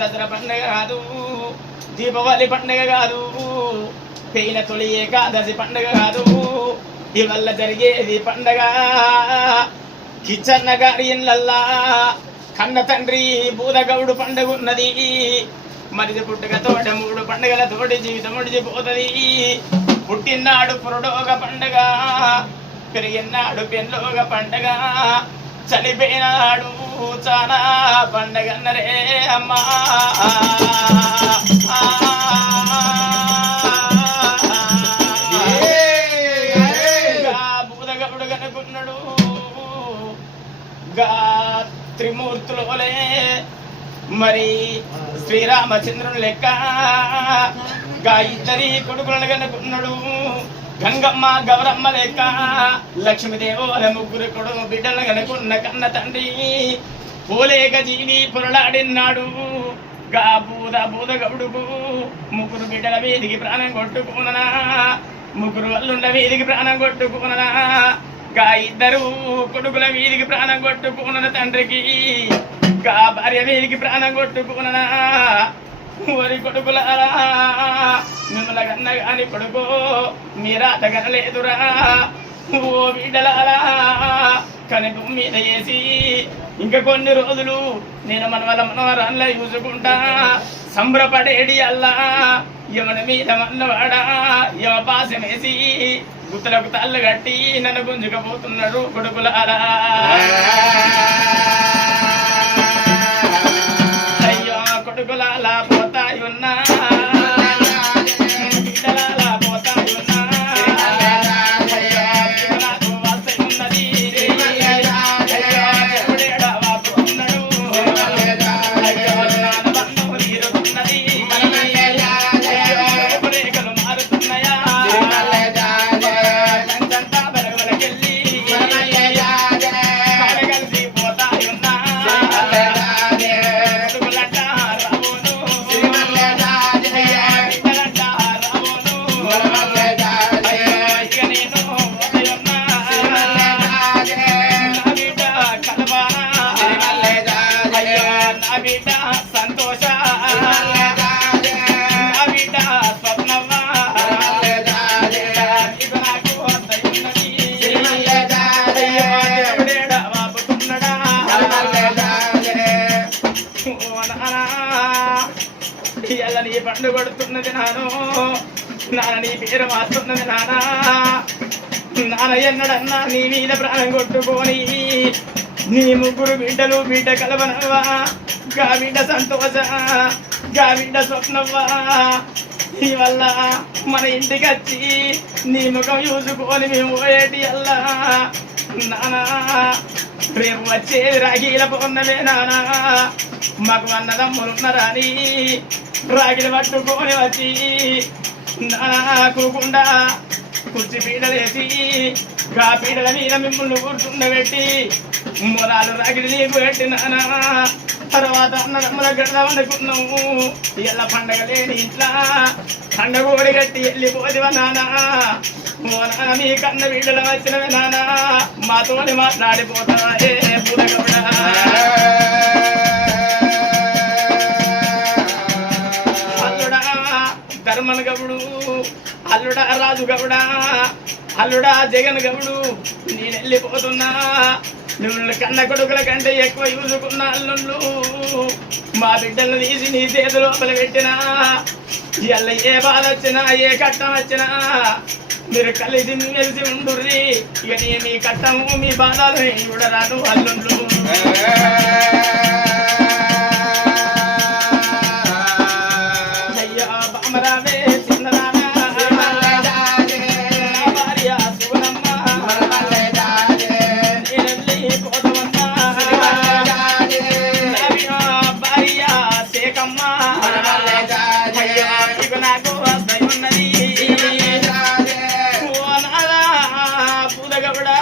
దసరా పండగ కాదు, దీపావళి పండగ కాదు, పెయిన తొలి ఏకాదశి పండగ కాదు, ఇవల్ల జరిగేది పండగ కిచ్చన్న గారి ఇళ్ళల్లా కన్న తండ్రి బూదగౌడు పండుగ ఉన్నది. మరిది పుట్టుక తోట 3 పండుగల తోటి జీవితం ముడిచిపోతుంది. పుట్టినాడు పురుడోగ పండగ, పెరిగినాడు పెన్లోగ పండగ, చనిపోయినాడు చాలా పండగన్నరే అమ్మా. బూదగౌడు కనుకున్నాడు గా త్రిమూర్తులే మరి శ్రీరామచంద్రుని లెక్క గా ఇద్దరి కొడుకులను కనుకున్నాడు. గంగమ్మ గౌరమ్మ లెక్క లక్ష్మీదేవుల 3 కొడుకు బిడ్డలను కనుకున్న కన్న తండ్రి పోలేక జీవి పొరలాడినాడు. గా బూదగౌడుకు 3 బిడ్డల వీధికి ప్రాణం కొట్టుకుననా, 3 వల్లుండ వీధికి ప్రాణం కొట్టుకుననా, గా 2 కొడుకుల వీధికి ప్రాణం కొట్టుకున్న తండ్రికి గా భార్య వీధికి ప్రాణం కొట్టుకుననా. ఓరి కొడుకులారా మిమ్మల్ని కన్న గాని కొడుకు మీరాత కనలేదురా. ఓ బిడ్డలారా కనుపు మీద వేసి ఇంకా కొన్ని రోజులు నేను మనవరాన్లా చూసుకుంటా. సంబరపడేడి అల్లా యమని మీద మన్నవాడా యమ పాసమేసి గుత్తలకు తల్లు కట్టి నన్ను గుంజుకపోతున్నాడు కొడుకులారా. అయ్యో కొడుకులాలా పోతాయున్నా, బిడ్డలాలా పోతాయున్నా, నాకు వాస ఉన్నది వాపుకున్నాడు. అయ్యో నాన్న బంధం తీరుతున్నది, రేఖలు మారుతున్నాయా, లంచంతా బలగలకెళ్ళి కలిసి పోతాయున్నా. కొడుకులంట రావోను, బిడ్డలంట రావోను, ఇక నేను పోతాయున్నా. నా బిడ్డ కలవానా, అయ్యో నా బిడ్డ సంతోష, నా బిడ్డ స్వప్నవ్వా, ఇక నాకు వస్తయున్నది. అయ్యో దేవుడేడ వాపుకున్నడా. ఓ నానా ఇవాళ నీ పండు కొడుతున్నది నాను, నాన్న నీ పేరు మారుతున్నది నానా. నాన్న ఎన్నడన్నా నీ మీద ప్రాణం కొట్టుకొని నీ 3 బిడ్డలు బిడ్డ కలవనవ్వా, గా బిడ్డ సంతోష, గా బిడ్డ స్వప్నవ్వా. ఇవల్ల మన ఇంటికి వచ్చి నీ ముఖం చూసుకొని మేము పోయేటి అల్లా. నానా రేపు వచ్చేది రాఖీల పౌర్ణమే నానా, మాకు అన్నదమ్ములున్నారా అని రాఖీలు పట్టుకొని వచ్చి నానా కూకుండా కుర్చీ పీడలేసి గా పీడల మీద మిమ్మల్ని కూర్చుండబెట్టి మొరాలు రాఖీలు నీకు పెట్టి నానా. తర్వాత అన్నదమ్ముల గడదమనుకున్నాము. ఇలా పండగ లేని ఇంట్లో పండగ ఓడి కట్టి వెళ్ళిపోదివా నానా. ఓ నాన్న మీ కన్న బిడ్డలు వచ్చినవి నానా, మాతోని మాట్లాడిపోతావే బూదగౌడా. అల్లుడా ధర్మన్ గౌడు, అల్లుడా రాజు గౌడ, అల్లుడా జగన్ గౌడు, నేను వెళ్ళిపోతున్నా. మిమ్మల్ని కన్న కొడుకుల కంటే ఎక్కువ చూసుకున్న అల్లుళ్ళు మా బిడ్డలను తీసి నీ చేతి లోపల పెట్టినా. ఇలా ఏ బాధ వచ్చినా ఏ కట్టం వచ్చినా మీరు కలిసి మెలిసి ఉండుర్రి. ఇక నీ మీ కట్టము మీ బాధలు చూడరాను అల్లుళ్ళు. అయ్యా బామరావే చిన్నదానా, భార్య శివనమ్మ, నేనెళ్ళి పోతమన్నా, భార్య శేఖమ్మ, అయ్యా ఇక నాకు వస్తాయి ఉన్నది. బూదగౌడా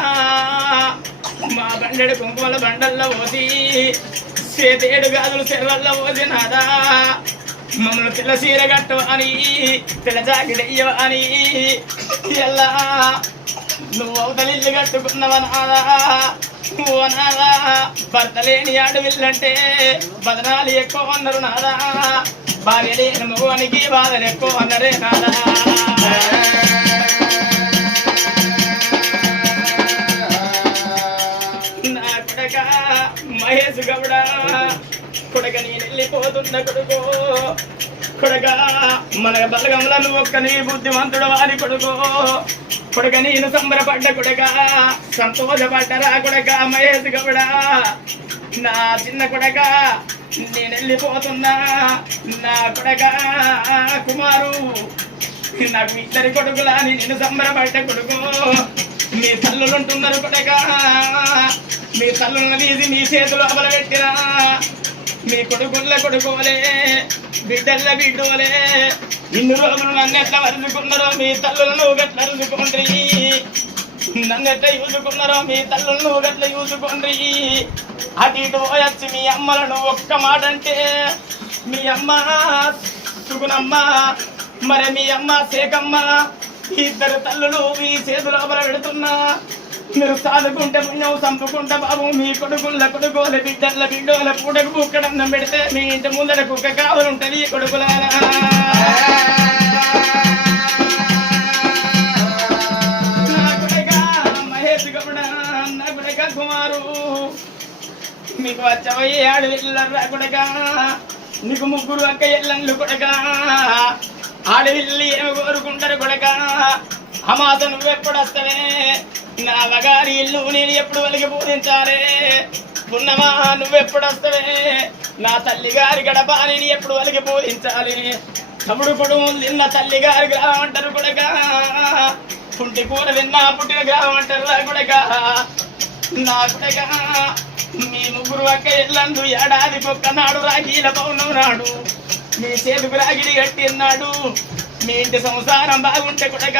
మా బండెడు కుంకుమల బండల్లో పోసి చేతేడు గాజులు చెరువల్లో పోసి నాదా. మమ్మల్ని తెల్ల సీర కట్టు అని తెల్ల జాకెట్ అని ఎలా నువ్వు అవతలిల్లు కట్టుకున్నవనాదా నువ్వు అనాదా భర్త లేని ఆడవిల్లంటే బదనాలు ఎక్కువ అన్నారు నాదా భార్య లేని మగవానికి బాధలు ఎక్కువ అన్నరే నాదా నా కొడక మహేష్ గౌడ కొడక నేను వెళ్ళిపోతున్న కొడుకో కొడక మన బలగంలో నువ్వు ఒక్కని బుద్ధిమంతుడు వారి కొడుకో కొడక నేను సంబరపడ్డ కొడక సంతోషపడ్డరా కొడక మహేష్ గౌడ నా చిన్న కొడక నేను వెళ్ళిపోతున్నా నా కొడక కుమారు నాకు ఇద్దరి కొడుకులని నేను సంబరపడ్డ కొడుకు మీ తల్లులుంటున్నారు కొడక మీ తల్లులను తీసి మీ చేతులు అమలబెట్టినా మీ కొడుకుల కొడుకోలే బిడ్డల బిడ్డోలే ఇన్ని రోజులు నన్ను ఎట్లా వరుచుకున్నారో మీ తల్లులను గట్ల అరుచుకోండి నన్ను ఎట్లా చూసుకున్నారో మీ తల్లులను గట్ల చూసుకోండి అటు ఇటు పోయొచ్చి మీ అమ్మలను ఒక్క మాట అంటే మీ అమ్మ సుగుణమ్మ మరి మీ అమ్మ శేఖమ్మ ఇద్దరు తల్లులు మీ చేతులు పెడుతున్నా మీరు సాదుకుంటే పుణ్యం చంపుకుంటే బాబు మీ కొడుకుల కొడుకోల బిడ్డల బిడ్డోల పూటకు బుక్కడన్నం పెడితే మీ ఇంటి ముందర కుక్క కావాలంటది కొడుకులారా నా కొడుక మహేష్ గౌడ నా కొడుక కుమారు మీకు వచ్చబోయే ఆడవిల్లరా కొడుక నీకు ముగ్గురు అక్క ఎల్లండ్లు కొడుక ఆడవిల్లు ఏమి కోరుకుంటారు కొడుక అమాస నువ్వెప్పుడు వస్తావే నా వగారి ఇల్లు నేను ఎప్పుడు వలిగి పూజించాలి ఉన్నమా నువ్వెప్పుడు వస్తావే నా తల్లి గారి గడప నేను ఎప్పుడు వలిగి పూజించాలి తమ్ముడు కొడుకు నిన్న తల్లి గారి గ్రామం అంటారు కొడక పుంటి కూర విన్నా పుట్టిన గ్రామం అంటారు కొడక నా కొడక మీ ముగ్గురు అక్క ఎల్లందు ఏడాదికి ఒక్కనాడు రాఖీల పౌర్ణం నాడు మీ చేతుకు రాగిడి కట్టిన్నాడు మీ ఇంటి సంసారం బాగుంటే కొడక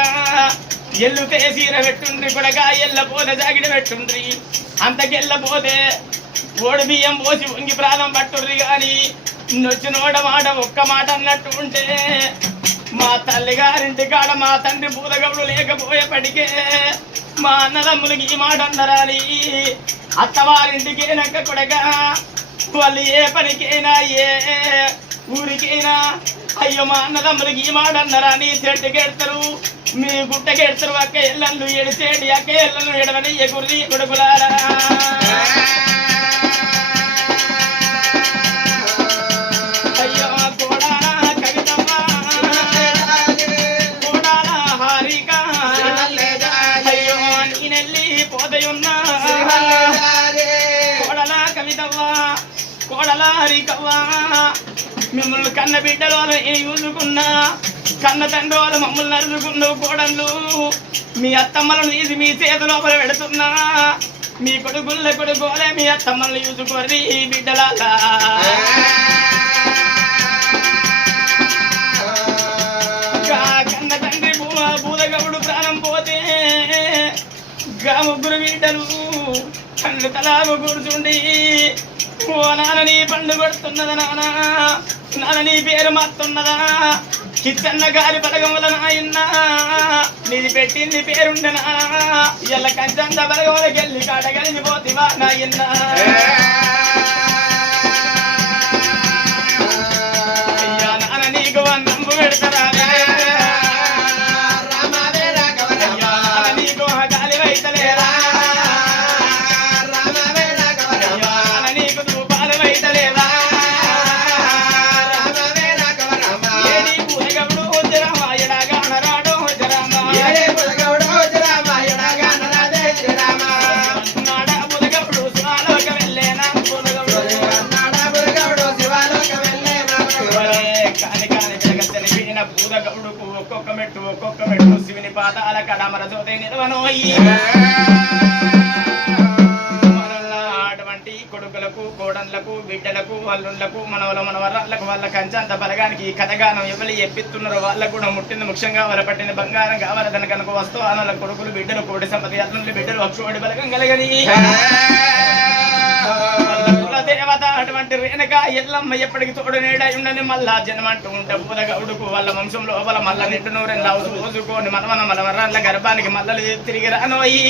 ఎల్లుతే సీర పెట్టుండ్రి కొడక ఎల్లపోతే జాగిడి పెట్టుండ్రి అంతకెళ్ళపోతే ఓడి బియ్యం పోసి వంగి ప్రాణం పట్టుండ్రి గాని నొచ్చినోడ మాట ఒక్క మాట అన్నట్టు ఉంటే మా తల్లి గారింటి కాడ మా తండ్రి పూదగవుడు లేకపోయేపటికే మా అన్నదమ్ములకి ఈ మాట అన్నరాని అత్తవారింటికేనక్క కొడక వాళ్ళు ఏ పనికైనా ఏ ఊరికైనా అయ్యో మా అన్నదమ్ములకి ఈ మాట అన్నరాని చెట్టుకెడతారు మీ గుట్టకెడతారు అక్క ఎల్లండ్లు ఎడిసేటి అక్క ఎల్లను ఎడవని ఎగురి కొడుకులారా అయ్యో కోడాలా కవితమ్మ కోడాలా హారిక అయ్యో నేనెళ్ళి పోతయున్నా కోడలా కవితవ్వ కోడలా హారికవ్వ మిమ్మల్ని కన్న బిడ్డలో చూసుకున్నా కన్న తండ్రి వాళ్ళు మమ్మల్ని నరుచుకున్నావు కోడళ్ళు మీ అత్తమ్మలను తీసి మీ చేతిలో పెడుతున్నా మీ కొడుకుల కొడుకోలే మీ అత్తమ్మల్ని చూసుకోరి బిడ్డలాగా కన్న తండ్రి భూదగవుడు ప్రాణం పోతే గా ముగ్గురు బిడ్డలు కళ్ళు తలాగు కూర్చుండి ఓ నాన్న నీ పండు కొడుతున్నదా నాన్న నీ పేరు మాత్తున్నదా కిచ్చన్న గారి బలగముల నాయన్నా నీది పెట్టింది పేరుండనా ఇళ్ళ కంచంద బలగములకెళ్ళి కాడ కలిసిపోతివా నాయన్నా అయ్యా నాన్న నీకు నంబు పెడతారా నీకు గాలి వైతలేరా నీకు రూపాలు వైతలేరా ఒక్కొక్క మెట్టు శివుని పాదాల కడమర జోతే నిలవనోయి అటువంటి కొడుకులకు కోడళ్లకు బిడ్డలకు అల్లుళ్లకు మనవల మనవరాళ్లకు వాళ్ళ కంచంత బలగానికి ఈ కథగానం ఎవరు ఎప్పిస్తున్నారో వాళ్ళకు కూడా ముట్టింది ముఖ్యంగా వాళ్ళ పట్టిన బంగారం కావాలి కనుక వస్తూ ఆనల కొడుకులు బిడ్డలు కోడి సంపతి అల్లుళ్ళు బిడ్డలు అక్షోడి బలగం కలగని దేవత అటువంటి రేణక ఎల్లమ్మ ఎప్పటికి తోడు నేడై ఉండని మళ్ళా జన్మంటూ ఉంటే పూదగౌడుకు వాళ్ళ వంశం లోపల మళ్ళా నిండు నూరెండు రోజుకొని మన మన మలవరాళ్ళ గర్భానికి మల్లలు తిరిగి రానోయి